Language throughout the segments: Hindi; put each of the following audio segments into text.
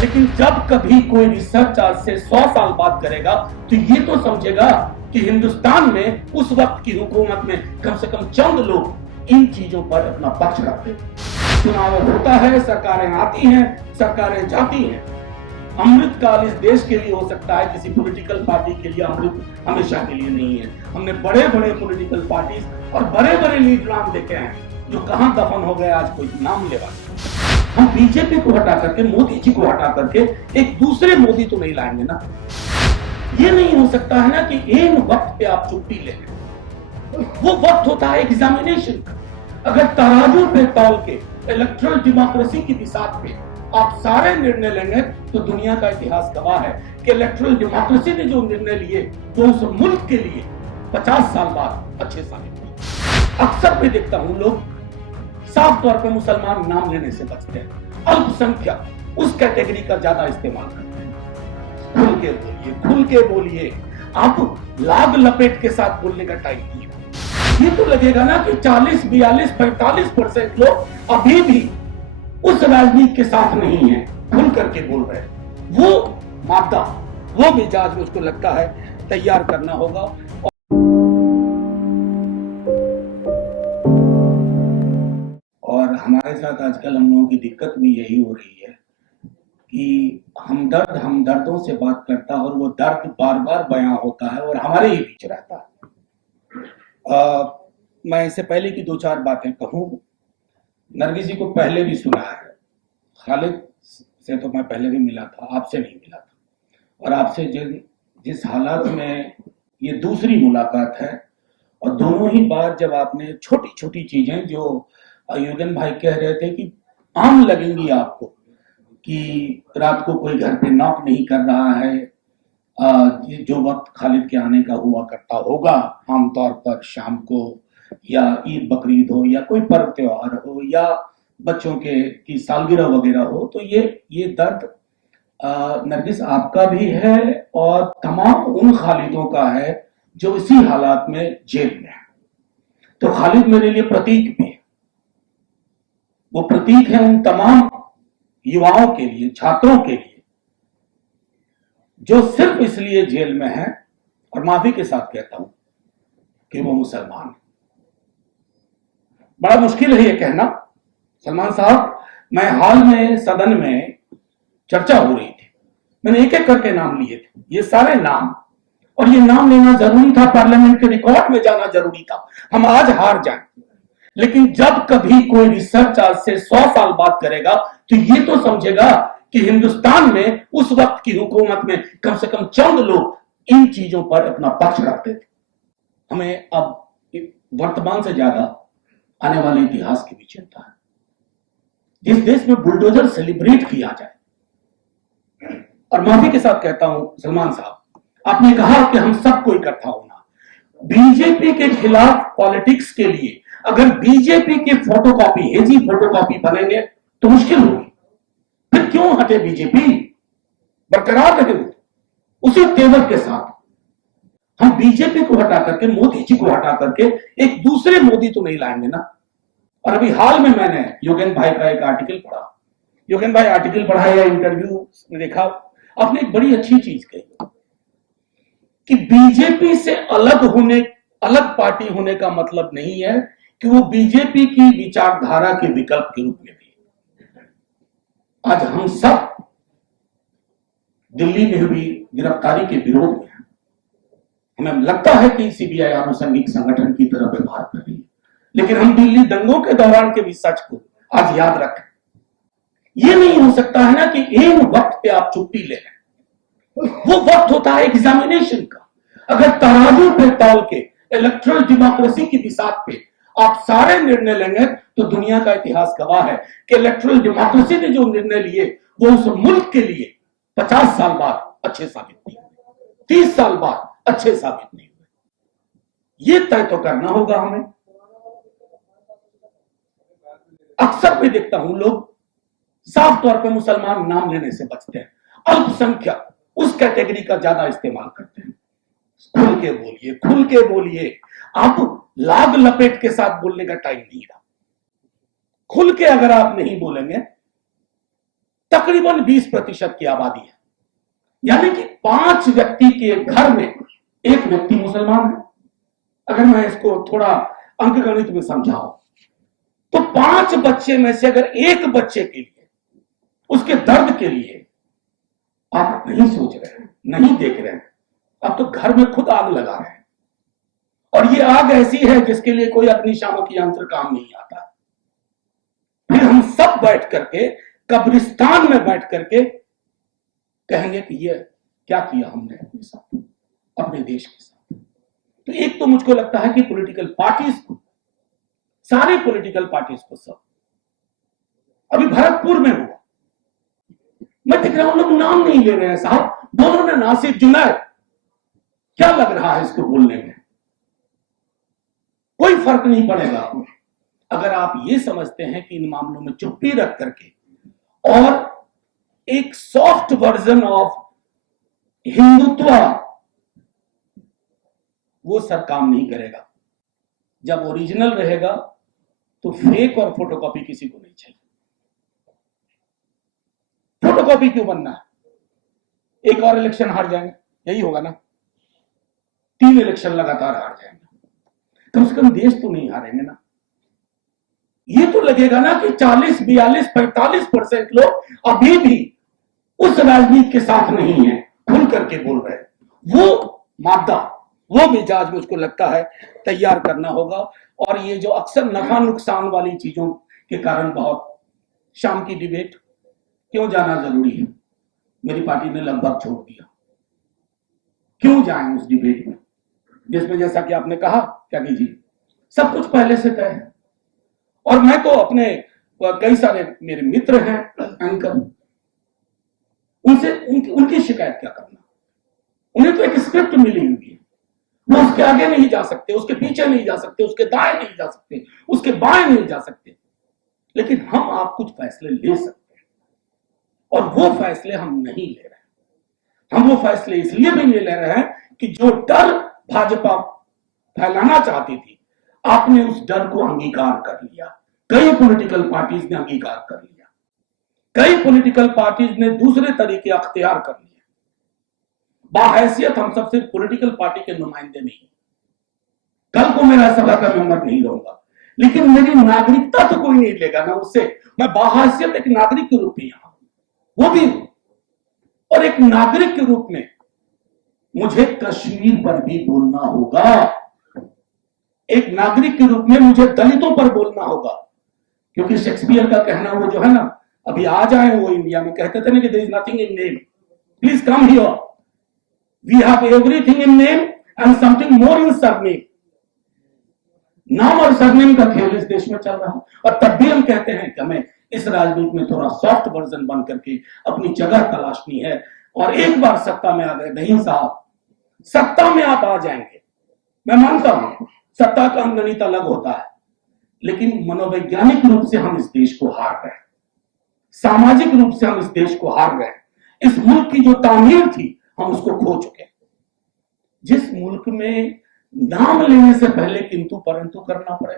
लेकिन जब कभी कोई रिसर्च आज से 100 साल बाद करेगा तो ये तो समझेगा कि हिंदुस्तान में उस वक्त की हुकूमत में कम से कम चंद लोग इन चीजों पर अपना पक्ष रखते हैं। चुनाव होता है, सरकारें आती हैं, सरकारें जाती हैं। अमृत काल इस देश के लिए हो सकता है, किसी पॉलिटिकल पार्टी के लिए अमृत हमेशा के लिए नहीं है। हमने बड़े बड़े पॉलिटिकल पार्टीज और बड़े बड़े लीडर देखे हैं जो कहां दफन हो गए, आज कोई नाम लेवा। हम बीजेपी को हटा करके, मोदी जी को हटा करके एक दूसरे मोदी तो नहीं लाएंगे ना। ये नहीं हो सकता है ना कि एक वक्त पे आप छुट्टी ले लें। वो वक्त होता है एग्जामिनेशन का। अगर तराजू पे तौल के इलेक्ट्रल डेमोक्रेसी की बिसात पे आप सारे निर्णय लेंगे तो दुनिया का इतिहास गवाह है कि इलेक्ट्रल डेमोक्रेसी ने जो निर्णय लिए वो उस मुल्क के लिए 50 साल बाद अच्छे साबित हुए। अक्सर मैं देखता हूं लोग साफ तौर पर मुसलमान नाम लेने से बचते हैं, अल्पसंख्यक उस कैटेगरी का ज्यादा इस्तेमाल करते हैं। खुल के बोलिए, खुल के बोलिए। आप लाग लपेट के साथ बोलने का टाइम नहीं है। ये तो लगेगा ना कि 40, 42, 45% लोग अभी भी उस राजनीति के साथ नहीं है, खुल करके बोल रहे हैं। वो मादा, वो मिजाज मुझको लगता है तैयार करना होगा। और हमारे साथ आजकल हम लोगों की दिक्कत भी यही हो रही है कि हमदर्दों से बात करता है और वो दर्द बार बार बयां होता है और हमारे ही बीच रहता है। मैं इससे पहले की 2-4 बातें कहूं। नरगिस जी को पहले भी सुना है, खालिद से तो मैं पहले भी मिला था, आपसे नहीं मिला था। और आपसे जिस हालात में ये दूसरी मुलाकात है, और दोनों ही बार जब आपने छोटी छोटी चीजें जो युगन भाई कह रहे थे कि आम लगेंगी आपको, कि रात को कोई घर पे नॉक नहीं कर रहा है, जो वक्त खालिद के आने का हुआ करता होगा आमतौर पर शाम को, या ईद बकरीद हो या कोई पर्व त्योहार हो या बच्चों की सालगिरह वगैरह हो, तो ये दर्द नरगिस आपका भी है और तमाम उन खालिदों का है जो इसी हालात में जेल में है। तो खालिद मेरे लिए प्रतीक भी है। वो प्रतीक है उन तमाम युवाओं के लिए, छात्रों के लिए जो सिर्फ इसलिए जेल में है, और माफी के साथ कहता हूं कि वो मुसलमान है। बड़ा मुश्किल है ये कहना। सलमान साहब, मैं हाल में सदन में चर्चा हो रही थी, मैंने एक एक करके नाम लिए थे, ये सारे नाम, और ये नाम लेना जरूरी था, पार्लियामेंट के रिकॉर्ड में जाना जरूरी था। हम आज हार जाएं, लेकिन जब कभी कोई रिसर्च आज से 100 साल बाद करेगा तो ये तो समझेगा कि हिंदुस्तान में उस वक्त की हुकूमत में कम से कम चंद लोग इन चीजों पर अपना पक्ष रखते थे। हमें अब वर्तमान से ज्यादा आने वाले इतिहास की भी चिंता है। जिस देश में बुलडोजर सेलिब्रेट किया जाए, और माफी के साथ कहता हूं सलमान साहब, आपने कहा कि हम सबको इकट्ठा होना। बीजेपी के खिलाफ पॉलिटिक्स के लिए अगर बीजेपी की फोटोकॉपी, हेजी फोटोकॉपी बनेंगे तो मुश्किल होगी। फिर क्यों हटे बीजेपी, बरकरार रहे उसी तेवर के साथ। हम बीजेपी को हटा करके, मोदी जी को हटा करके एक दूसरे मोदी तो नहीं लाएंगे ना। और अभी हाल में मैंने योगेन भाई का एक आर्टिकल पढ़ा, योगेन भाई आर्टिकल पढ़ा या इंटरव्यू में देखा, आपने एक बड़ी अच्छी चीज कही कि बीजेपी से अलग पार्टी होने का मतलब नहीं है कि वो बीजेपी की विचारधारा के विकल्प के रूप में भी। आज हम सब दिल्ली में हुई गिरफ्तारी के विरोध में हैं। हमें लगता है कि सीबीआई आनुषंगिक संगठन की तरह व्यवहार कर रही है, लेकिन हम दिल्ली दंगों के दौरान के भी सच को आज याद रखें। यह नहीं हो सकता है ना कि एक वक्त पे आप छुट्टी ले लें। वो वक्त होता है एग्जामिनेशन का। अगर तराजू पे तौल के इलेक्ट्रल डेमोक्रेसी की बिसात पे आप सारे निर्णय लेंगे तो दुनिया का इतिहास गवाह है कि इलेक्ट्रल डेमोक्रेसी ने जो निर्णय लिए वो उस मुल्क के लिए 50 साल बाद अच्छे साबित नहीं हुए, 30 साल बाद अच्छे साबित नहीं हुए। ये तय तो करना होगा हमें। अक्सर मैं देखता हूं लोग साफ तौर पर मुसलमान नाम लेने से बचते हैं, अल्पसंख्यक उस कैटेगरी का ज्यादा इस्तेमाल करते हैं। खुल के बोलिए, खुल के बोलिए। आप लाग लपेट के साथ बोलने का टाइम नहीं रहा। खुल के अगर आप नहीं बोलेंगे तकरीबन 20% की आबादी है, यानी कि 5 व्यक्ति के घर में एक व्यक्ति मुसलमान है। अगर मैं इसको थोड़ा अंकगणित में समझाऊं तो 5 बच्चे में से अगर एक बच्चे के लिए, उसके दर्द के लिए आप नहीं सोच रहे हैं, नहीं देख रहे हैं, आप तो घर में खुद आग लगा रहे हैं। और ये आग ऐसी है जिसके लिए कोई अग्निशामक यंत्र काम नहीं आता। फिर हम सब बैठ करके कब्रिस्तान में बैठ करके कहेंगे कि ये क्या किया हमने अपने साथ, अपने देश के साथ। तो एक तो मुझको लगता है कि पॉलिटिकल पार्टीज को, सारे पॉलिटिकल पार्टीज को, सब अभी भरतपुर में हुआ, मैं देख रहा हूं लोग नाम नहीं ले रहे हैं साहब, दोनों ने नासिर जुनैद, क्या लग रहा है इसको बोलने में? कोई फर्क नहीं पड़ेगा अगर आप ये समझते हैं कि इन मामलों में चुप्पी रख करके और एक सॉफ्ट वर्जन ऑफ हिंदुत्व, वो सब काम नहीं करेगा। जब ओरिजिनल रहेगा तो फेक और फोटोकॉपी किसी को नहीं चाहिए। फोटोकॉपी क्यों बनना है? एक और इलेक्शन हार जाएंगे, यही होगा ना, 3 इलेक्शन लगातार हार जाएंगे, कम से कम देश तो नहीं हारेंगे ना। ये तो लगेगा ना कि 40, 42, 45% लोग अभी भी उस राजनीति के साथ नहीं है, खुल करके बोल रहे हैं। वो मादा, वो मिजाज मुझको लगता है तैयार करना होगा। और ये जो अक्सर नफा नुकसान वाली चीजों के कारण, बहुत शाम की डिबेट क्यों जाना जरूरी है, मेरी पार्टी ने लगभग छोड़ दिया। क्यों जाएं उस डिबेट में जिसमें, जैसा कि आपने कहा क्या कीजिए, सब कुछ पहले से तय है। और मैं तो अपने कई सारे मेरे मित्र हैं एंकर, उनसे उनकी शिकायत क्या करना? उन्हें तो एक स्क्रिप्ट मिली हुई है, वो उसके आगे नहीं जा सकते, उसके पीछे नहीं जा सकते, उसके दाएं नहीं जा सकते, उसके बाएं नहीं जा सकते। लेकिन हम आप कुछ फैसले ले सकते हैं, और वो फैसले हम नहीं ले रहे हैं। हम वो फैसले इसलिए भी नहीं ले रहे हैं कि जो डर भाजपा फैलाना चाहती थी, आपने उस डर को अंगीकार कर लिया। कई पॉलिटिकल पार्टीज ने अंगीकार कर लिया, कई पॉलिटिकल पार्टीज ने दूसरे तरीके अख्तियार कर लिए। बाहैसियत हम सब सिर्फ पॉलिटिकल पार्टी के नुमाइंदे नहीं, कल को मेरा सभा का मेंबर नहीं रहूंगा, लेकिन मेरी नागरिकता तो कोई नहीं लेगा ना उससे। मैं बाहैसियत एक नागरिक के रूप में यहां, वो भी, और एक नागरिक के रूप में मुझे कश्मीर पर भी बोलना होगा। एक नागरिक के रूप में मुझे दलितों पर बोलना होगा, क्योंकि शेक्सपियर का कहना, वो जो है ना, अभी आ जाए वो इंडिया में, कहते थे ना कि there is nothing in name, please come here, we have everything in name and something more in surname. नाम और सरनेम का खेल इस देश में चल रहा है, और तब भी हम कहते हैं कि हमें इस राजनीति में थोड़ा सॉफ्ट वर्जन बन करके अपनी जगह तलाशनी है। और एक बार सत्ता में आ गए, नहीं साहब, सत्ता में आप आ जाएंगे, मैं मानता हूं सत्ता का अंगणित अलग होता है, लेकिन मनोवैज्ञानिक रूप से हम इस देश को हार रहे हैं, सामाजिक रूप से हम इस देश को हार रहे हैं। इस मुल्क की जो तामीर थी, हम उसको खो चुके हैं। जिस मुल्क में नाम लेने से पहले किंतु परंतु करना पड़े,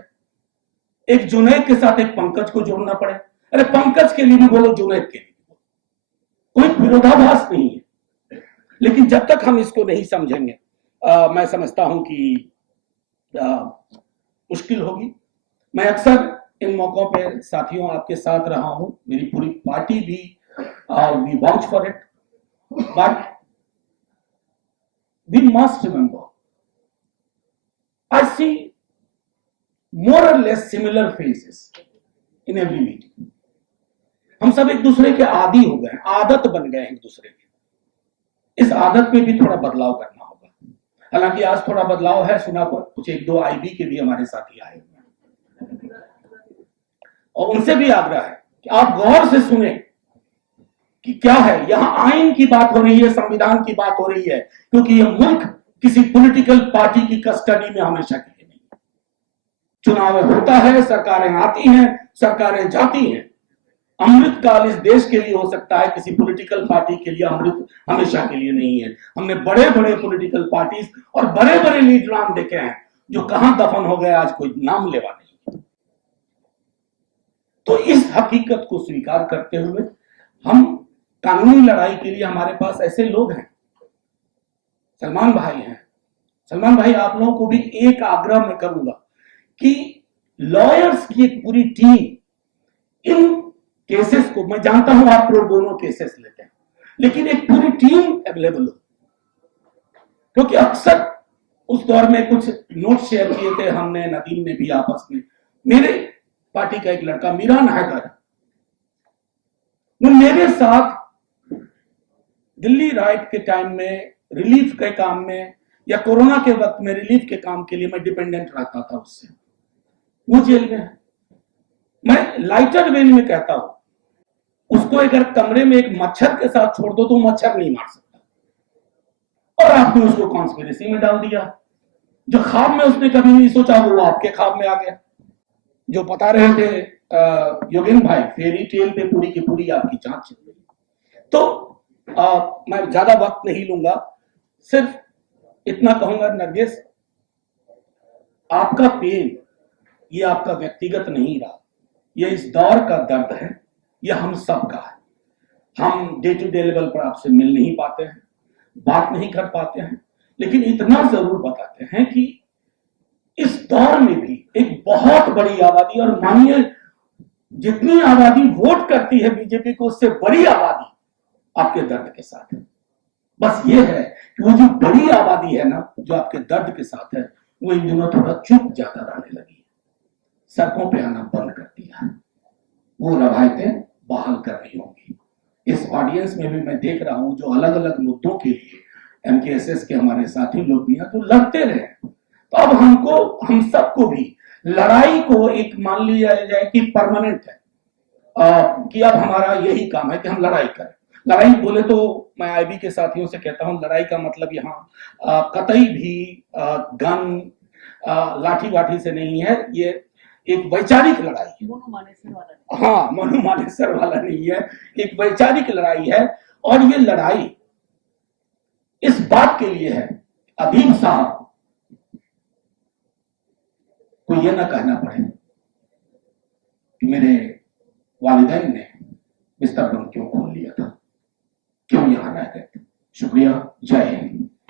एक जुनैद के साथ एक पंकज को जोड़ना पड़े, अरे पंकज के लिए भी बोलो, जुनैद के लिए भी बोलो, कोई विरोधाभास नहीं है। लेकिन जब तक हम इसको नहीं समझेंगे, मैं समझता हूं कि मुश्किल होगी। मैं अक्सर इन मौकों पे साथियों आपके साथ रहा हूं, मेरी पूरी पार्टी भी, we watch for it, but we must remember, I see more or less similar faces in every meeting. हम सब एक दूसरे के आदी हो गए, आदत बन गए एक दूसरे की। इस आदत पे भी थोड़ा बदलाव करना होगा। हालांकि आज थोड़ा बदलाव है, सुना कुछ 1-2 IB के भी हमारे साथी आए हुए हैं, और उनसे भी आग्रह है कि आप गौर से सुने कि क्या है। यहां आइन की बात हो रही है, संविधान की बात हो रही है, क्योंकि यह मुल्क किसी पॉलिटिकल पार्टी की कस्टडी में हमेशा के लिए नहीं। चुनाव होता है, सरकारें आती हैं, सरकारें जाती हैं। अमृत काल इस देश के लिए हो सकता है, किसी पॉलिटिकल पार्टी के लिए अमृत हमेशा के लिए नहीं है। हमने बड़े बड़े पॉलिटिकल पार्टीज और बड़े बड़े लीडरान देखे हैं जो कहां दफन हो गए, आज कोई नाम लेवा नहीं। तो इस हकीकत को स्वीकार करते हुए हम कानूनी लड़ाई के लिए हमारे पास ऐसे लोग हैं, सलमान भाई हैं। सलमान भाई, आप लोगों को भी एक आग्रह मैं करूंगा कि लॉयर्स की एक पूरी टीम इन केसेस को, मैं जानता हूं आप प्रो बोनो केसेस लेते हैं, लेकिन एक पूरी टीम अवेलेबल हो, क्योंकि अक्सर उस दौर में कुछ नोट शेयर किए थे हमने, नदीम ने भी आपस में। मेरे पार्टी का एक लड़का मीरान हैदर, वो मेरे साथ दिल्ली राइट के टाइम में रिलीफ के काम में या कोरोना के वक्त में रिलीफ के काम के लिए मैं डिपेंडेंट रहता था उससे। वो जेल में है। मैं लाइटर वेन में कहता हूं, उसको अगर कमरे में एक मच्छर के साथ छोड़ दो तो मच्छर नहीं मार सकता, और आपने उसको कॉन्स्पिरेसी में डाल दिया। जो ख्वाब में उसने कभी नहीं सोचा वो आपके ख्वाब में आ गया। जो बता रहे थे योगेंद्र भाई, फेरी टेल पे पूरी की पूरी आपकी जांच चल रही। तो मैं ज्यादा वक्त नहीं लूंगा, सिर्फ इतना कहूंगा नरगिस, आपका पेन ये आपका व्यक्तिगत नहीं रहा, ये इस दौर का दर्द है, ये हम सब का है। हम डे टू डे लेवल पर आपसे मिल नहीं पाते हैं, बात नहीं कर पाते हैं, लेकिन इतना जरूर बताते हैं कि इस दौर में भी एक बहुत बड़ी आबादी, और मानिए जितनी आबादी वोट करती है बीजेपी को, उससे बड़ी आबादी आपके दर्द के साथ है। बस ये है कि वो जो बड़ी आबादी है ना, जो आपके दर्द के साथ है, वो इन दिनों थोड़ा चुप ज्यादा रहने लगी है, सड़कों पे आना बंद कर दिया है, वो रवायतें बहाल कर रही होंगी। इस ऑडियंस में भी मैं देख रहा हूं जो अलग अलग मुद्दों के लिए एमकेएसएस के हमारे साथी लोग भी हैं जो लड़ते रहे। तो अब हम सबको भी लड़ाई को एक मान लिया जाए कि परमानेंट है, कि अब हमारा यही काम है कि हम लड़ाई करें। लड़ाई बोले तो मैं आईबी के साथियों से कहता हूं, लड़ाई का मतलब यहाँ कतई भी गन लाठी वाठी से नहीं है, ये एक वैचारिक लड़ाई है। हाँ, मनु मानेसर वाला नहीं है, एक वैचारिक लड़ाई है। और ये लड़ाई इस बात के लिए है, अदीब साहब को यह ना कहना पड़े कि मेरे वालिदैन ने बिस्तर बंद क्यों खोल लिया था, क्यों यहां रह गए थे। शुक्रिया, जय हिंद।